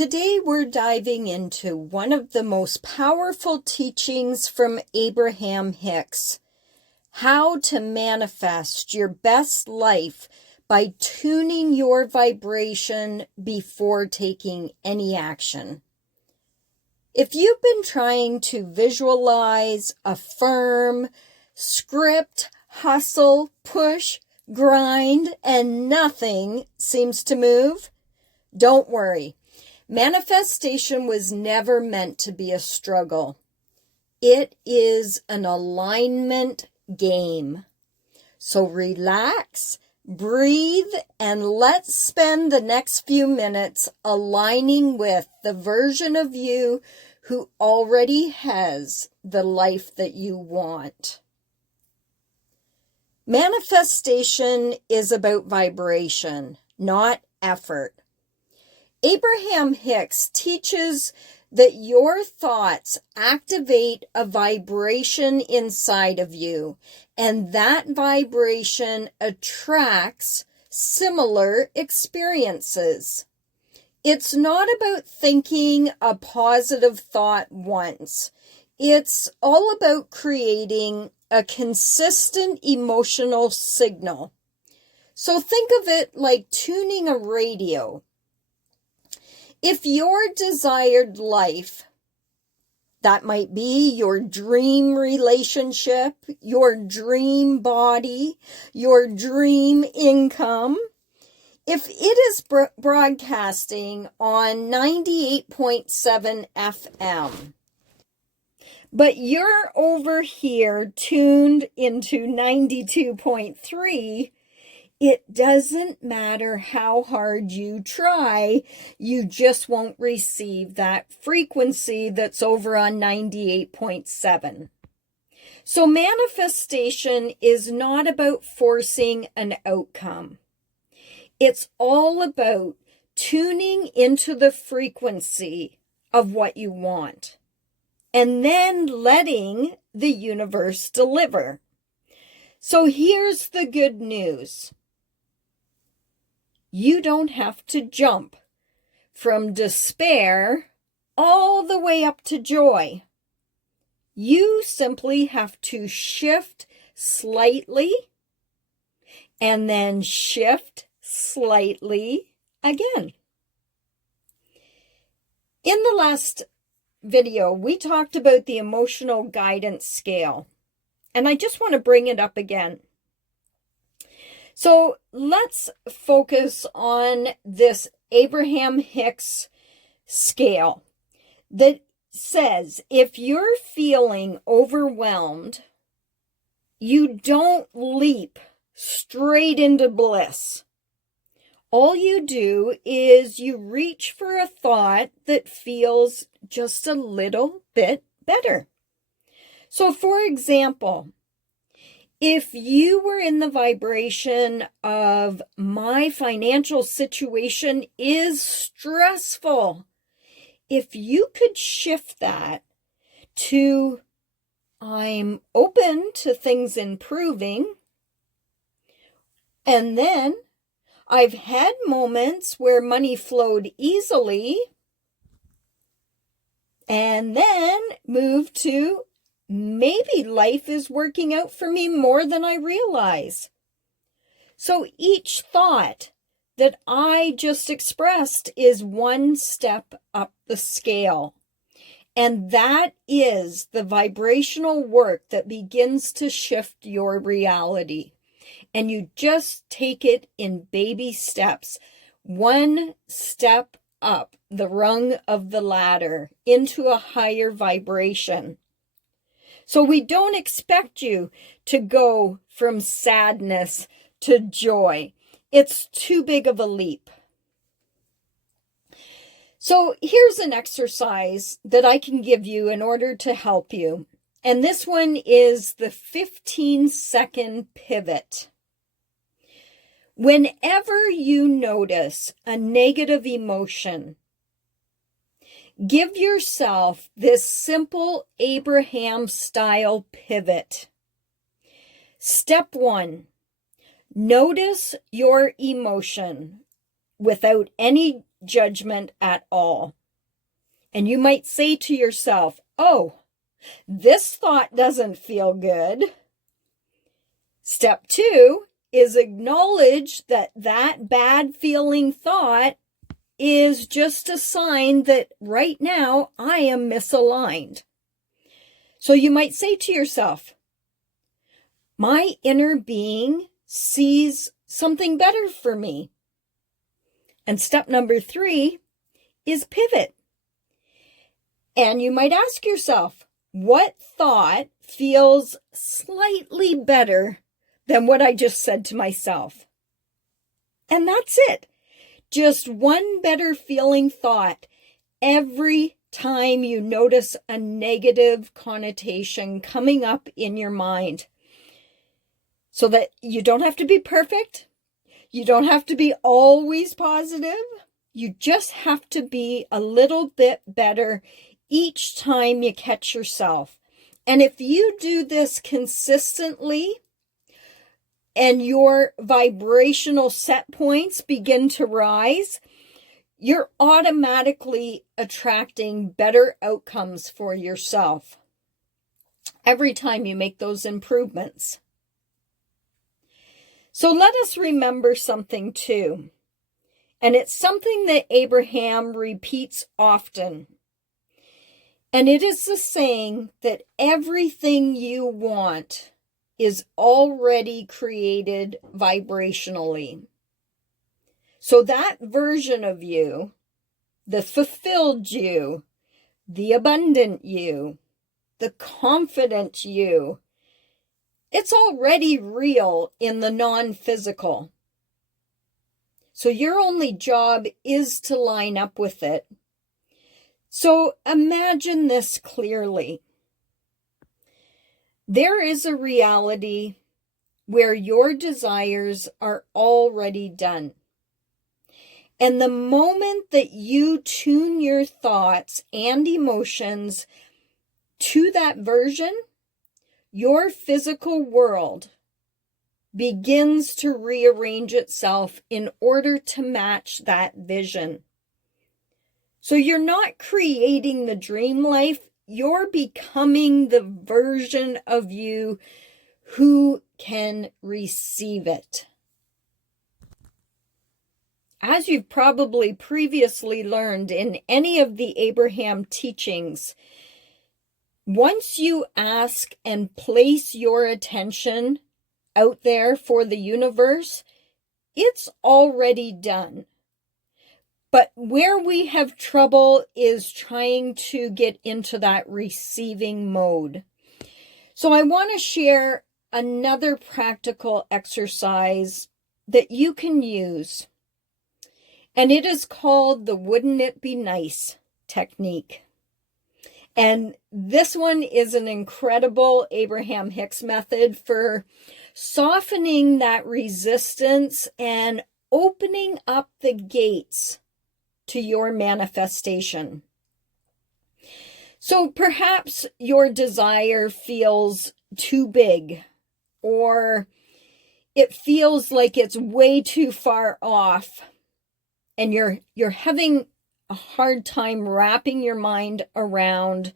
Today we're diving into one of the most powerful teachings from Abraham Hicks, how to manifest your best life by tuning your vibration before taking any action. If you've been trying to visualize, affirm, script, hustle, push, grind, and nothing seems to move, don't worry. Manifestation was never meant to be a struggle. It is an alignment game. So relax, breathe, and let's spend the next few minutes aligning with the version of you who already has the life that you want. Manifestation is about vibration, not effort. Abraham Hicks teaches that your thoughts activate a vibration inside of you, and that vibration attracts similar experiences. It's not about thinking a positive thought once. It's all about creating a consistent emotional signal. So think of it like tuning a radio. If your desired life, that might be your dream relationship, your dream body, your dream income, if it is broadcasting on 98.7 FM, but you're over here tuned into 92.3, it doesn't matter how hard you try, you just won't receive that frequency that's over on 98.7. So manifestation is not about forcing an outcome. It's all about tuning into the frequency of what you want and then letting the universe deliver. So here's the good news. You don't have to jump from despair all the way up to joy. You simply have to shift slightly and then shift slightly again. In the last video, we talked about the emotional guidance scale, and I just want to bring it up again. So let's focus on this Abraham Hicks scale that says if you're feeling overwhelmed, you don't leap straight into bliss. All you do is you reach for a thought that feels just a little bit better. So for example, if you were in the vibration of my financial situation is stressful, if you could shift that to I'm open to things improving, and then I've had moments where money flowed easily, and then move to maybe life is working out for me more than I realize. So each thought that I just expressed is one step up the scale. And that is the vibrational work that begins to shift your reality. And you just take it in baby steps, one step up the rung of the ladder into a higher vibration. So we don't expect you to go from sadness to joy. It's too big of a leap. So here's an exercise that I can give you in order to help you. And this one is the 15-second pivot. Whenever you notice a negative emotion, give yourself this simple Abraham-style pivot. Step 1, notice your emotion without any judgment at all. And you might say to yourself, oh, this thought doesn't feel good. Step 2 is acknowledge that that bad feeling thought is just a sign that right now I am misaligned. So you might say to yourself, my inner being sees something better for me. And step number 3 is pivot. And you might ask yourself, what thought feels slightly better than what I just said to myself? And that's it. Just one better feeling thought every time you notice a negative connotation coming up in your mind. So that you don't have to be perfect. You don't have to be always positive. You just have to be a little bit better each time you catch yourself. And if you do this consistently and your vibrational set points begin to rise, you're automatically attracting better outcomes for yourself every time you make those improvements. So let us remember something too. And it's something that Abraham repeats often. And it is the saying that everything you want is already created vibrationally. So that version of you, the fulfilled you, the abundant you, the confident you, it's already real in the non-physical. So your only job is to line up with it. So imagine this clearly. There is a reality where your desires are already done. And the moment that you tune your thoughts and emotions to that version, your physical world begins to rearrange itself in order to match that vision. So you're not creating the dream life, you're becoming the version of you who can receive it. As you've probably previously learned in any of the Abraham teachings, once you ask and place your attention out there for the universe, it's already done. But where we have trouble is trying to get into that receiving mode. So I want to share another practical exercise that you can use. And it is called the wouldn't it be nice technique. And this one is an incredible Abraham Hicks method for softening that resistance and opening up the gates to your manifestation. So perhaps your desire feels too big, or it feels like it's way too far off, and you're having a hard time wrapping your mind around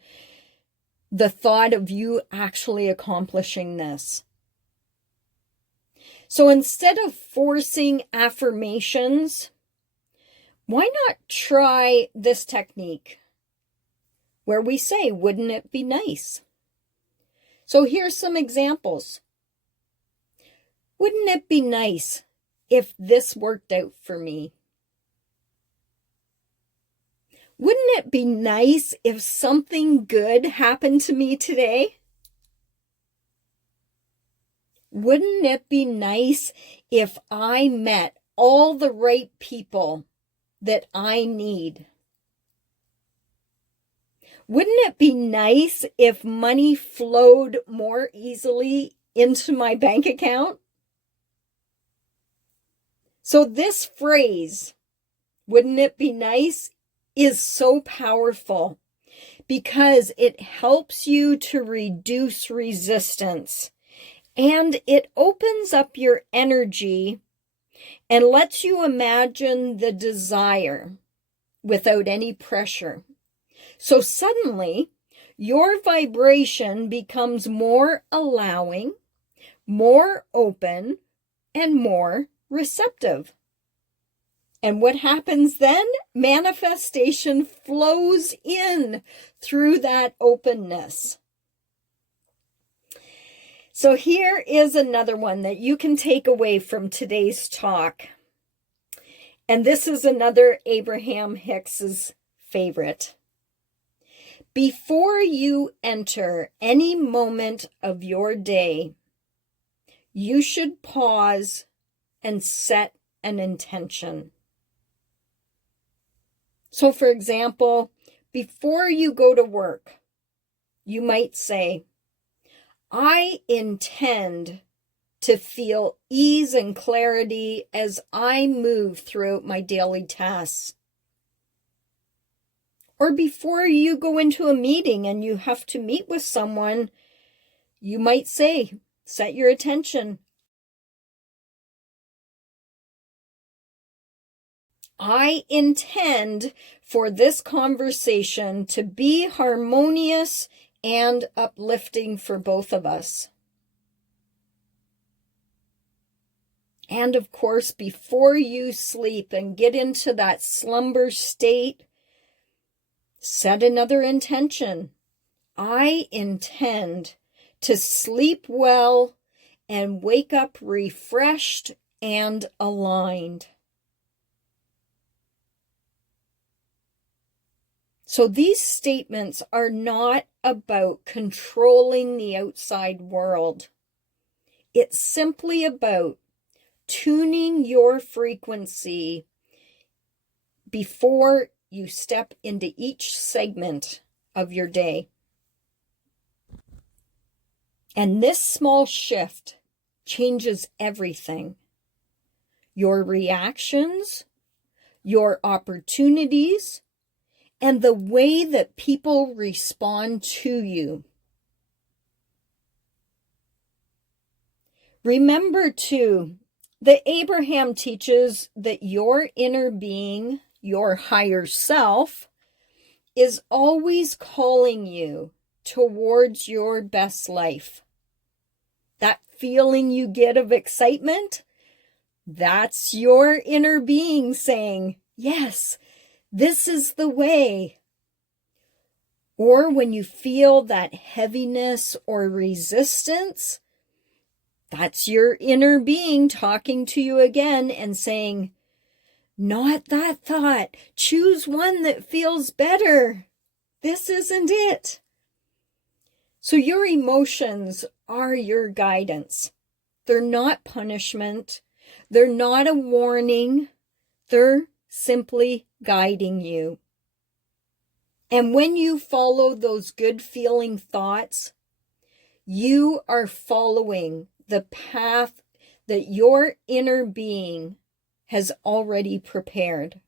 the thought of you actually accomplishing this. So instead of forcing affirmations, why not try this technique where we say, wouldn't it be nice? So here's some examples. Wouldn't it be nice if this worked out for me? Wouldn't it be nice if something good happened to me today? Wouldn't it be nice if I met all the right people that I need? Wouldn't it be nice if money flowed more easily into my bank account? So this phrase, wouldn't it be nice, is so powerful because it helps you to reduce resistance, and it opens up your energy and lets you imagine the desire without any pressure. So suddenly, your vibration becomes more allowing, more open, and more receptive. And what happens then? Manifestation flows in through that openness. So here is another one that you can take away from today's talk. And this is another Abraham Hicks's favorite. Before you enter any moment of your day, you should pause and set an intention. So, for example, before you go to work, you might say, I intend to feel ease and clarity as I move throughout my daily tasks. Or before you go into a meeting and you have to meet with someone, you might say, set your attention. I intend for this conversation to be harmonious and uplifting for both of us. And of course, before you sleep and get into that slumber state, set another intention. I intend to sleep well and wake up refreshed and aligned. So these statements are not about controlling the outside world. It's simply about tuning your frequency before you step into each segment of your day. And this small shift changes everything. Your reactions, your opportunities, and the way that people respond to you. Remember too, that Abraham teaches that your inner being, your higher self, is always calling you towards your best life. That feeling you get of excitement, that's your inner being saying, yes, this is the way. Or when you feel that heaviness or resistance, that's your inner being talking to you again and saying, not that thought. Choose one that feels better. This isn't it. So your emotions are your guidance. They're not punishment. They're not a warning. They're simply guiding you. And when you follow those good feeling thoughts, you are following the path that your inner being has already prepared.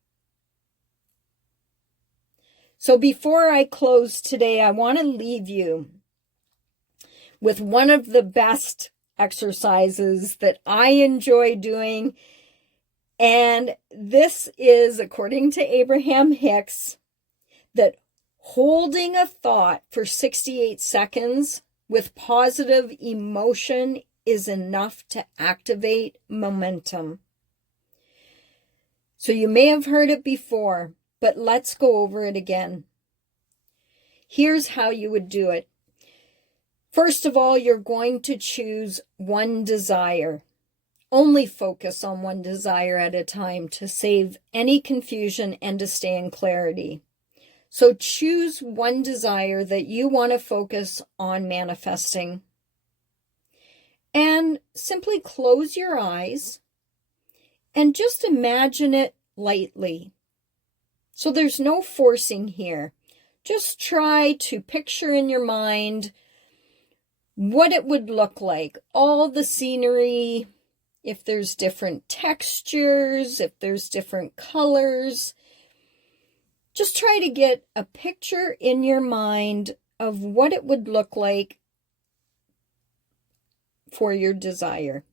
So before I close today, I want to leave you with one of the best exercises that I enjoy doing. And this is, according to Abraham Hicks, that holding a thought for 68 seconds with positive emotion is enough to activate momentum. So you may have heard it before, but let's go over it again. Here's how you would do it. First of all, you're going to choose one desire. Only focus on one desire at a time to save any confusion and to stay in clarity. So choose one desire that you want to focus on manifesting. And simply close your eyes and just imagine it lightly. So there's no forcing here. Just try to picture in your mind what it would look like. All the scenery, if there's different textures, if there's different colors. Just try to get a picture in your mind of what it would look like for your desire.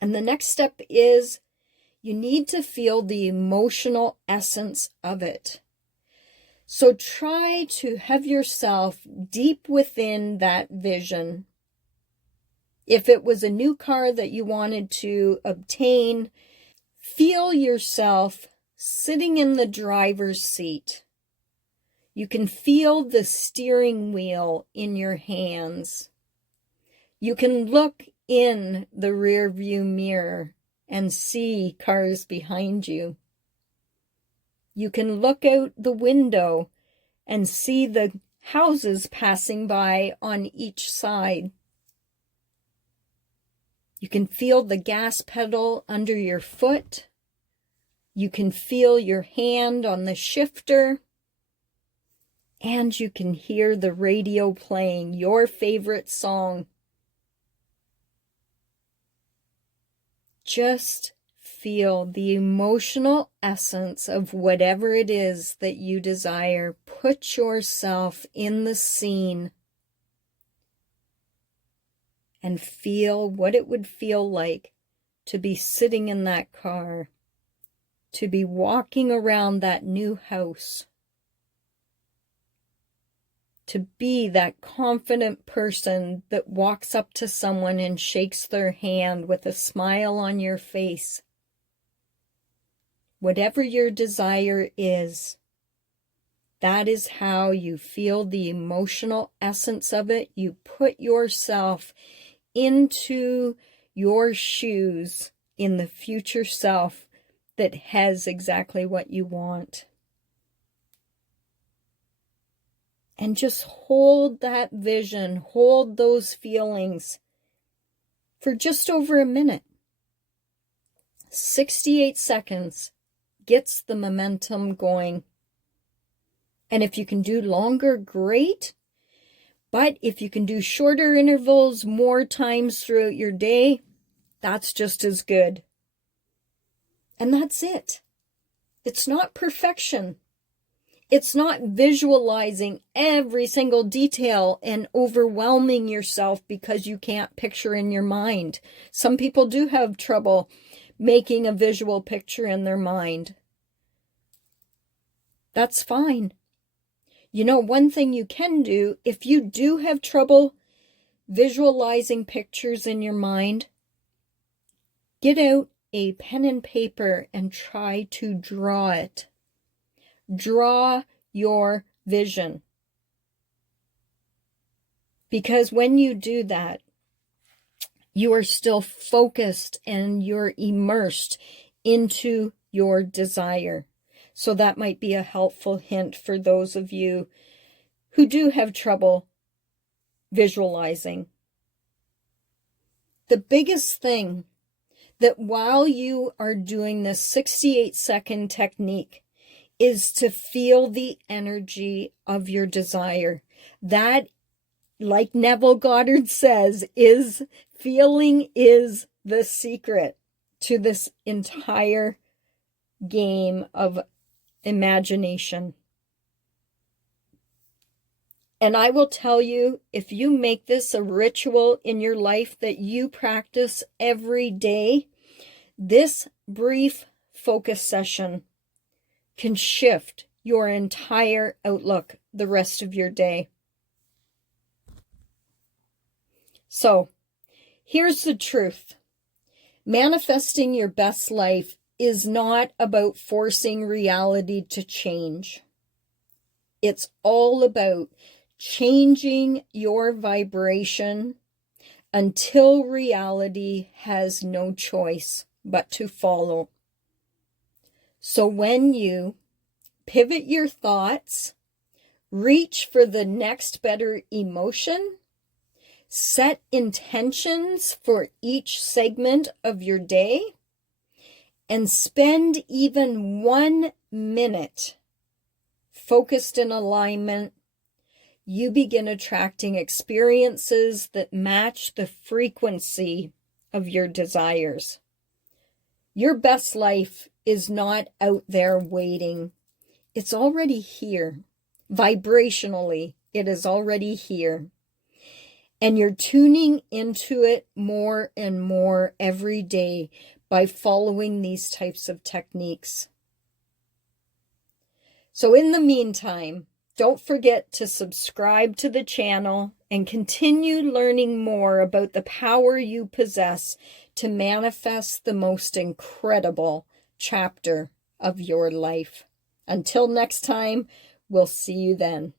And the next step is You need to feel the emotional essence of it. So try to have yourself deep within that vision. If it was a new car that you wanted to obtain, feel yourself sitting in the driver's seat. You can feel the steering wheel in your hands. You can look in the rear view mirror and see cars behind you. You can look out the window and see the houses passing by on each side. You can feel the gas pedal under your foot. You can feel your hand on the shifter. And you can hear the radio playing your favorite song. Just feel the emotional essence of whatever it is that you desire. Put yourself in the scene and feel what it would feel like to be sitting in that car, to be walking around that new house, to be that confident person that walks up to someone and shakes their hand with a smile on your face. Whatever your desire is, that is how you feel the emotional essence of it. You put yourself into your shoes in the future self that has exactly what you want. And just hold that vision, hold those feelings for just over a minute. 68 seconds gets the momentum going. And if you can do longer, great. But if you can do shorter intervals more times throughout your day, that's just as good. And that's it. It's not perfection. It's not visualizing every single detail and overwhelming yourself because you can't picture in your mind. Some people do have trouble making a visual picture in their mind. That's fine. You know, one thing you can do, if you do have trouble visualizing pictures in your mind, get out a pen and paper and try to draw it. Draw your vision. Because when you do that, you are still focused and you're immersed into your desire. So that might be a helpful hint for those of you who do have trouble visualizing. The biggest thing that while you are doing this 68-second technique is to feel the energy of your desire. That, like Neville Goddard says, feeling is the secret to this entire game of imagination. And I will tell you, if you make this a ritual in your life that you practice every day, this brief focus session can shift your entire outlook the rest of your day. So, here's the truth. Manifesting your best life is not about forcing reality to change. It's all about changing your vibration until reality has no choice but to follow. So when you pivot your thoughts, reach for the next better emotion, set intentions for each segment of your day, and spend even 1 minute focused in alignment, you begin attracting experiences that match the frequency of your desires. Your best life is not out there waiting. It's already here. Vibrationally, it is already here. And you're tuning into it more and more every day by following these types of techniques. So in the meantime, don't forget to subscribe to the channel and continue learning more about the power you possess to manifest the most incredible chapter of your life. Until next time, we'll see you then.